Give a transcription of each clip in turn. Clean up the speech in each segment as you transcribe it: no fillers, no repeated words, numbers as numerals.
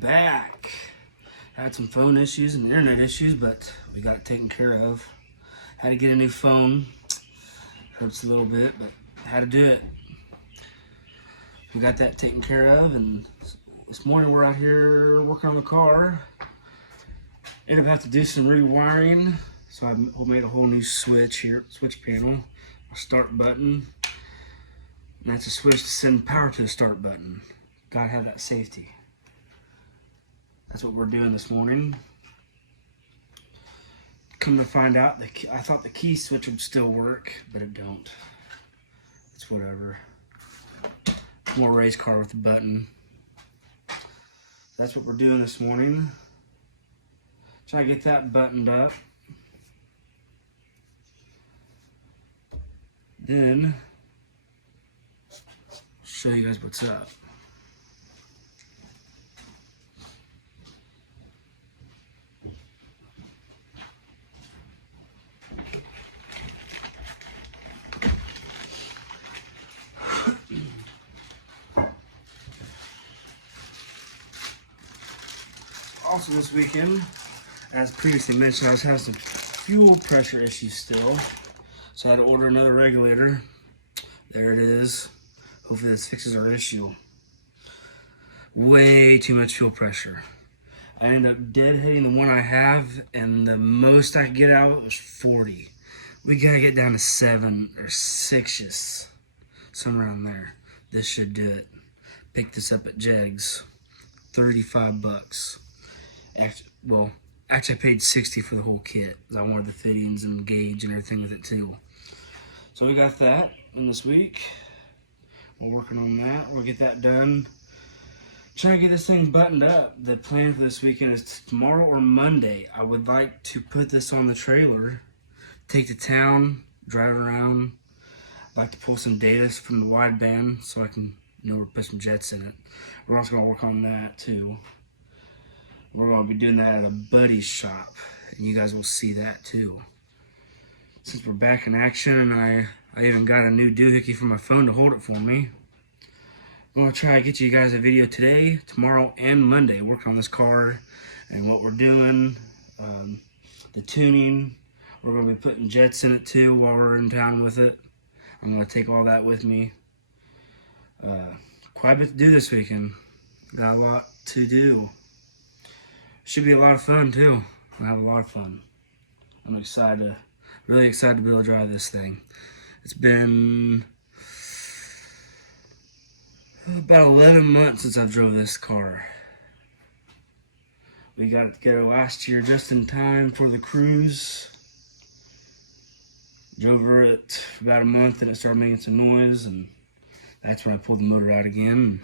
back. Had some phone issues and internet issues, but we got it taken care of. Had to get a new phone. Hurts a little bit, but had to do it. We got that taken care of, and this morning we're out here working on the car. Ended up having to do some rewiring, so I made a whole new switch here, switch panel, a start button, and that's a switch to send power to the start button. Gotta have that safety. That's what we're doing this morning. Come to find out, I thought the key switch would still work, but it don't. It's whatever. More race car with a button. That's what we're doing this morning. Try to get that buttoned up. Then, show you guys what's up. Also this weekend, as previously mentioned, I was having some fuel pressure issues still. So I had to order another regulator. There it is. Hopefully this fixes our issue. Way too much fuel pressure. I ended up deadheading the one I have, and the most I could get out of it was 40. We gotta get down to 7 or 6, just somewhere around there. This should do it. Picked this up at Jegs. 35 bucks. Actually, I paid 60 for the whole kit. I wanted the fittings and gauge and everything with it too. So we got that in this week. We're working on that. We'll get that done. Trying to get this thing buttoned up. The plan for this weekend is tomorrow or Monday. I would like to put this on the trailer, take to town, drive around. I'd like to pull some data from the wideband so I can, put some jets in it. We're also gonna work on that too. We're going to be doing that at a buddy's shop, and you guys will see that too. Since we're back in action, and I even got a new doohickey for my phone to hold it for me. I'm going to try to get you guys a video today, tomorrow, and Monday working on this car and what we're doing, the tuning. We're going to be putting jets in it too while we're in town with it. I'm going to take all that with me. Quite a bit to do this weekend. Got a lot to do. Should be a lot of fun too. I'll have a lot of fun. I'm excited, really excited to be able to drive this thing. It's been about 11 months since I've drove this car. We got it together last year just in time for the cruise. Drove her it for about a month and it started making some noise, and that's when I pulled the motor out again.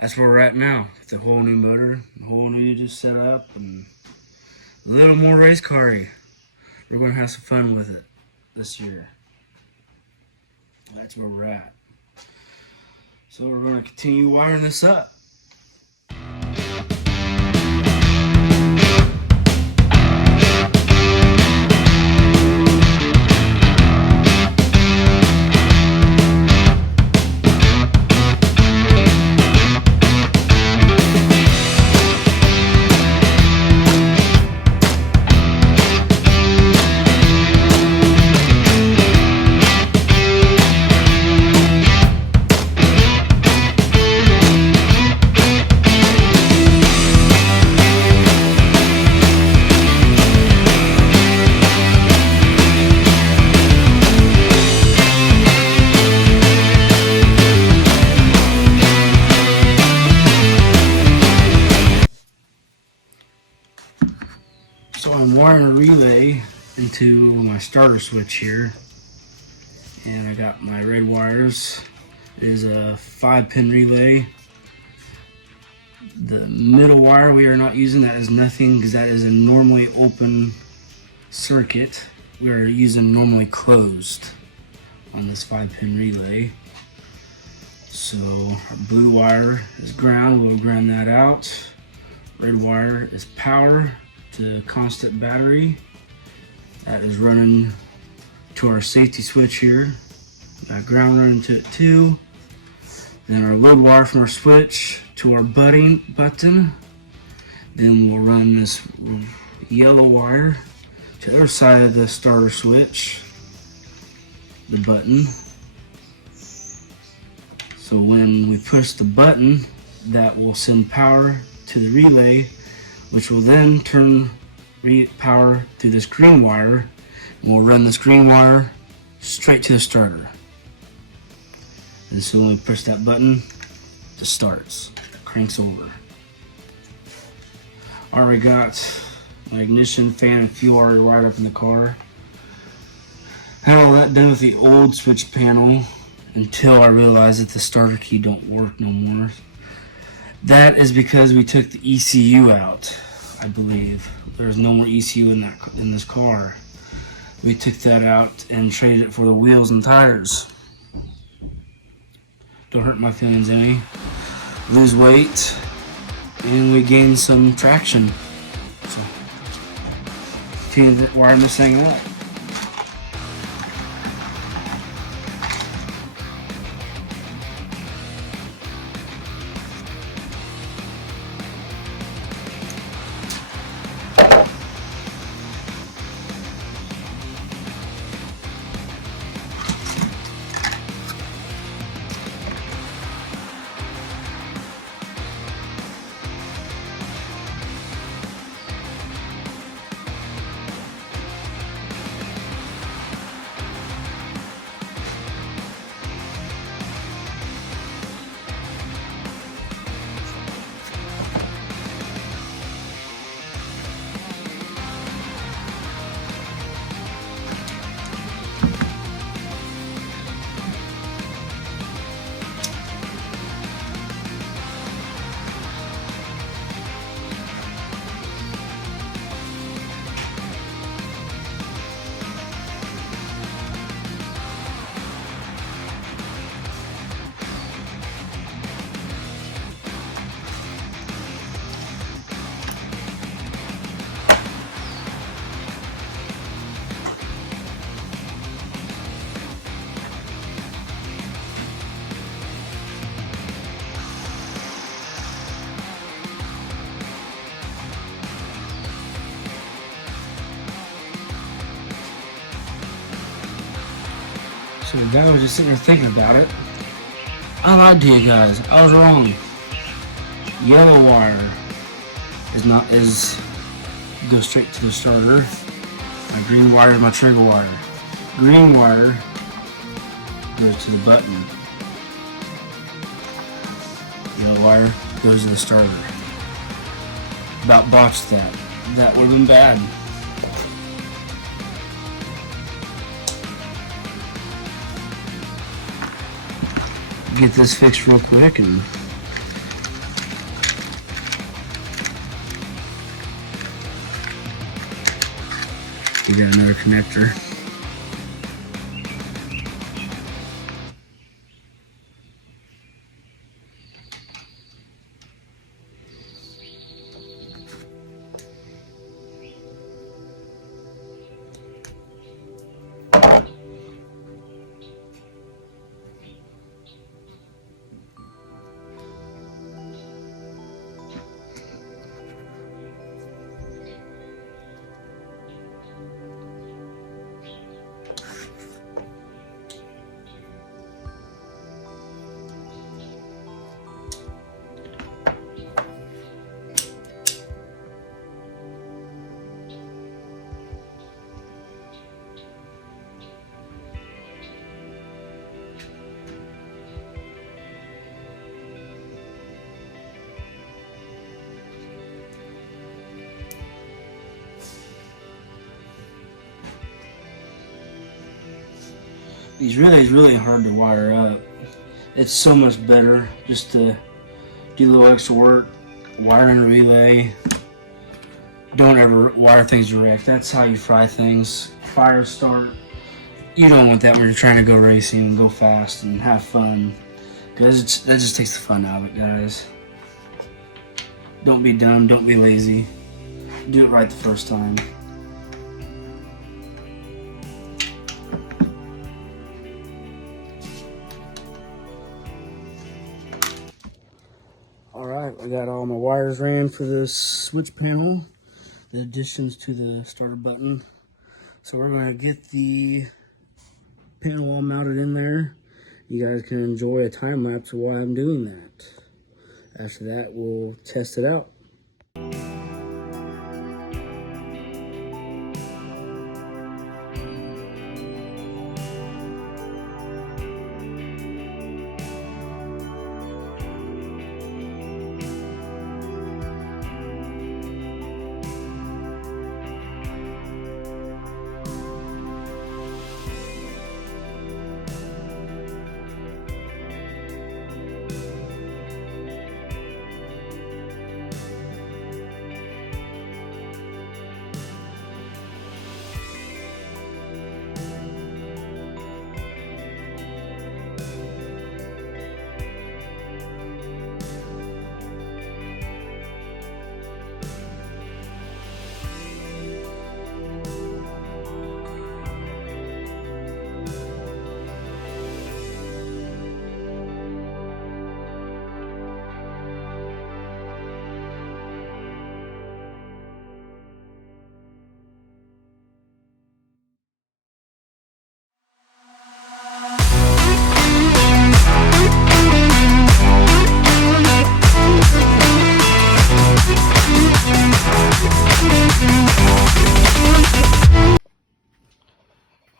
That's where we're at now. It's a whole new motor, a whole new just set up, and a little more race car-y. We're going to have some fun with it this year. That's where we're at. So we're going to continue wiring this up. So I'm wiring a relay into my starter switch here, and I got my red wires. It is a 5-pin relay. The middle wire we are not using. That is nothing, because that is a normally open circuit. We are using normally closed on this 5-pin relay. So our blue wire is ground. We'll ground that out. Red wire is power to constant battery. That is running to our safety switch here. Got ground running to it too. Then our load wire from our switch to our button. Then we'll run this yellow wire to the other side of the starter switch, the button. So when we push the button, that will send power to the relay, which will then turn power through this green wire, and we'll run this green wire straight to the starter. And so when we push that button, it starts, cranks over. Already got my ignition, fan, and fuel already wired up in the car. Had all that done with the old switch panel until I realized that the starter key don't work no more. That is because we took the ECU out, I believe. There's no more ECU in this car. We took that out and traded it for the wheels and tires. Don't hurt my feelings any. Lose weight, and we gain some traction. So, continue wiring this thing up. So the guy was just sitting there thinking about it. I lied to you guys. I was wrong. Yellow wire goes straight to the starter. My green wire is my trigger wire. Green wire goes to the button. Yellow wire goes to the starter. About botched that. That would have been bad. Get this fixed real quick and we got another connector. These relays really hard to wire up. It's so much better just to do a little extra work, wiring a relay. Don't ever wire things direct. That's how you fry things. Fire start. You don't want that when you're trying to go racing and go fast and have fun. Because that just takes the fun out of it, guys. Don't be dumb. Don't be lazy. Do it right the first time. Alright, I got all my wires ran for this switch panel, the additions to the starter button. So we're going to get the panel all mounted in there. You guys can enjoy a time lapse of while I'm doing that. After that, we'll test it out.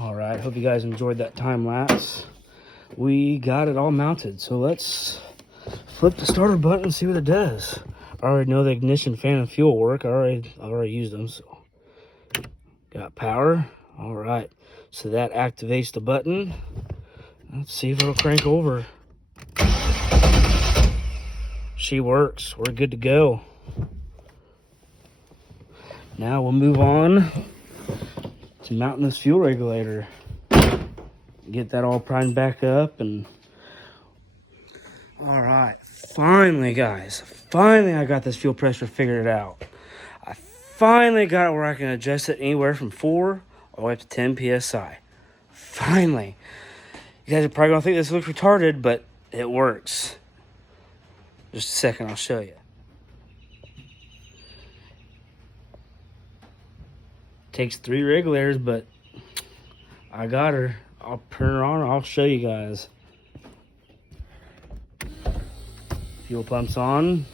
Alright, hope you guys enjoyed that time lapse. We got it all mounted, so let's flip the starter button and see what it does. I already know the ignition, fan, and fuel work. I already used them, so. Got power. Alright, so that activates the button. Let's see if it'll crank over. She works. We're good to go. Now we'll move on to mounting this fuel regulator. Get that all primed back up. And all right, finally guys, I got this fuel pressure figured out. I finally got it where I can adjust it anywhere from 4 all the way up to 10 psi. Finally. You guys are probably gonna think this looks retarded, but it works. Just a second, I'll show you. Takes 3 regulators, but I got her. I'll turn her on. I'll show you guys. Fuel pump's on.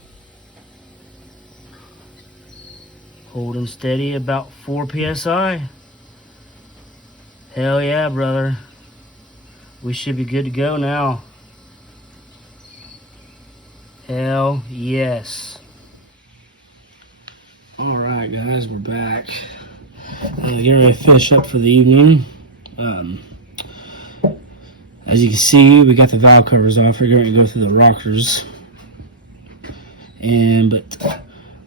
Holding steady about 4 psi. Hell yeah, brother. We should be good to go now. Hell yes. All right, guys, we're back. Getting ready to finish up for the evening. As you can see, we got the valve covers off. We're going to go through the rockers, but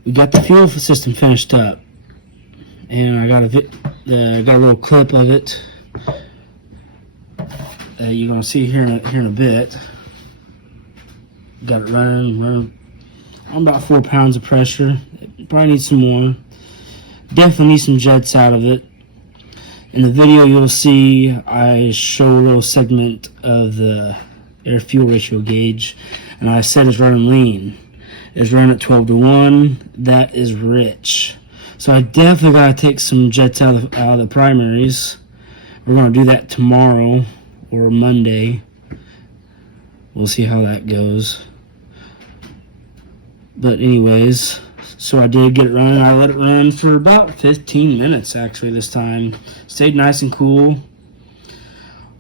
we got the fuel system finished up, and I got a little clip of it. You're going to see here in a bit. Got it running on about 4 pounds of pressure. It probably needs some more. Definitely need some jets out of it. In the video you'll see I show a little segment of the air fuel ratio gauge, and I said it's running lean. It's running at 12:1. That is rich. So I definitely gotta take some jets out of the primaries. We're gonna do that tomorrow or Monday. We'll see how that goes. But anyways, so I did get it running. I let it run for about 15 minutes actually this time. Stayed nice and cool.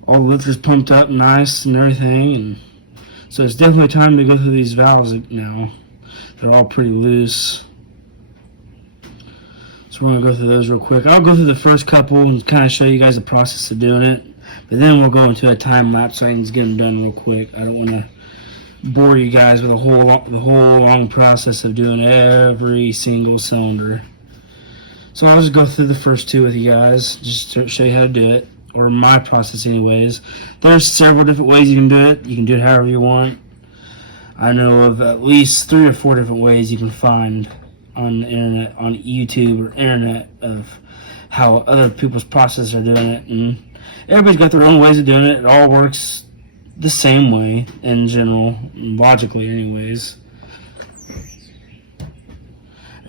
All the lifters pumped up nice and everything. And so it's definitely time to go through these valves now. They're all pretty loose. So we're going to go through those real quick. I'll go through the first couple and kind of show you guys the process of doing it. But then we'll go into a time lapse so I can just get them done real quick. I don't want to bore you guys with the whole long process of doing every single cylinder. So I'll just go through the first 2 with you guys, just to show you how to do it, or my process anyways. There's several different ways you can do it. You can do it however you want. I know of at least 3 or 4 different ways you can find on the internet, on YouTube or internet, of how other people's processes are doing it. And everybody's got their own ways of doing it. It all works the same way in general, logically anyways.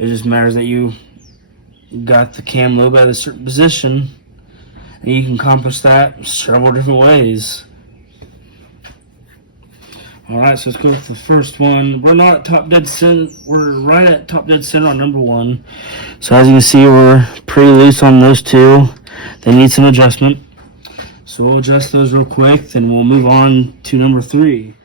It just matters that you got the cam lobe at a certain position, and you can accomplish that several different ways. Alright, so let's go with the first one. We're not at top dead center. We're right at top dead center on number 1. So as you can see, we're pretty loose on those two. They need some adjustment. So we'll adjust those real quick, then we'll move on to number 3.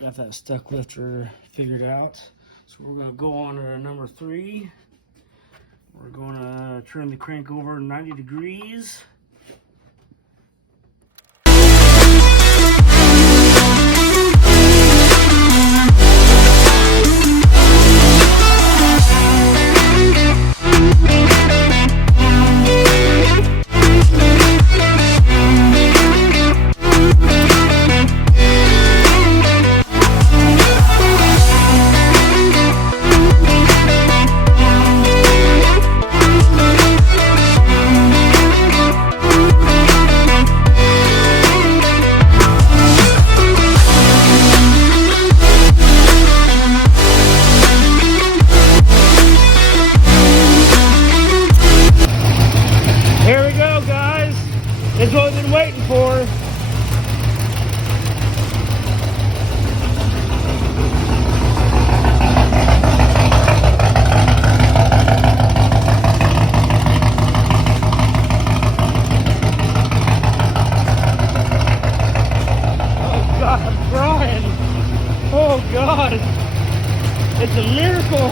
Got that stuck lifter figured out. So we're going to go on to number 3. We're going to turn the crank over 90 degrees. It's what we've been waiting for. Oh God, I'm crying. Oh God, it's a miracle.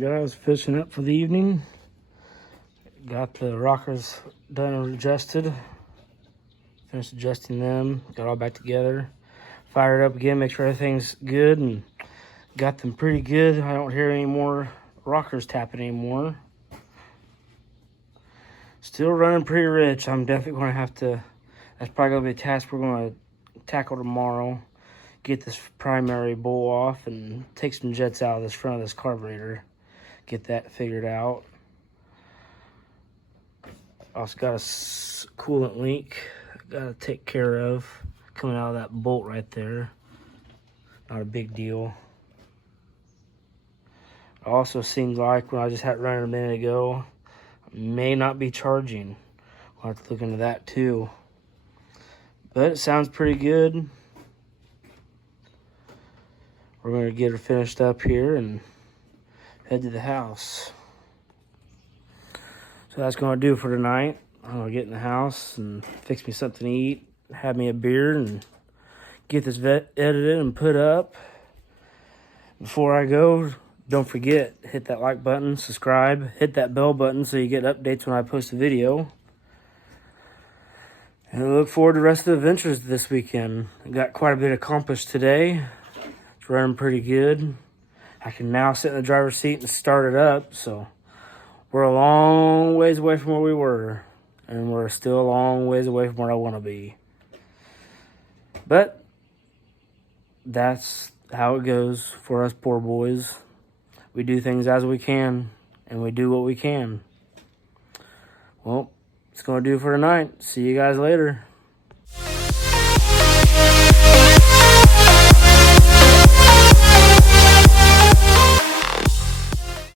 Guys, fishing up for the evening. Got the rockers done and adjusted. Finished adjusting them. Got all back together. Fired up again, make sure everything's good, and got them pretty good. I don't hear any more rockers tapping anymore. Still running pretty rich. I'm definitely going to have to, that's probably going to be a task we're going to tackle tomorrow. Get this primary bowl off and take some jets out of this front of this carburetor. Get that figured out. Also got a coolant leak got to take care of coming out of that bolt right there. Not a big deal. Also seems like when I just had it running a minute ago, may not be charging. I'll have to look into that too. But it sounds pretty good. We're going to get her finished up here and head to the house. So that's going to do for tonight. I'm going to get in the house and fix me something to eat, have me a beer, and get this edited and put up. Before I go, don't forget, hit that like button, subscribe, hit that bell button so you get updates when I post a video. And I look forward to the rest of the adventures this weekend. I got quite a bit accomplished today. It's running pretty good. I can now sit in the driver's seat and start it up, so we're a long ways away from where we were, and we're still a long ways away from where I want to be. But that's how it goes for us poor boys. We do things as we can, and we do what we can. Well, it's going to do for tonight. See you guys later.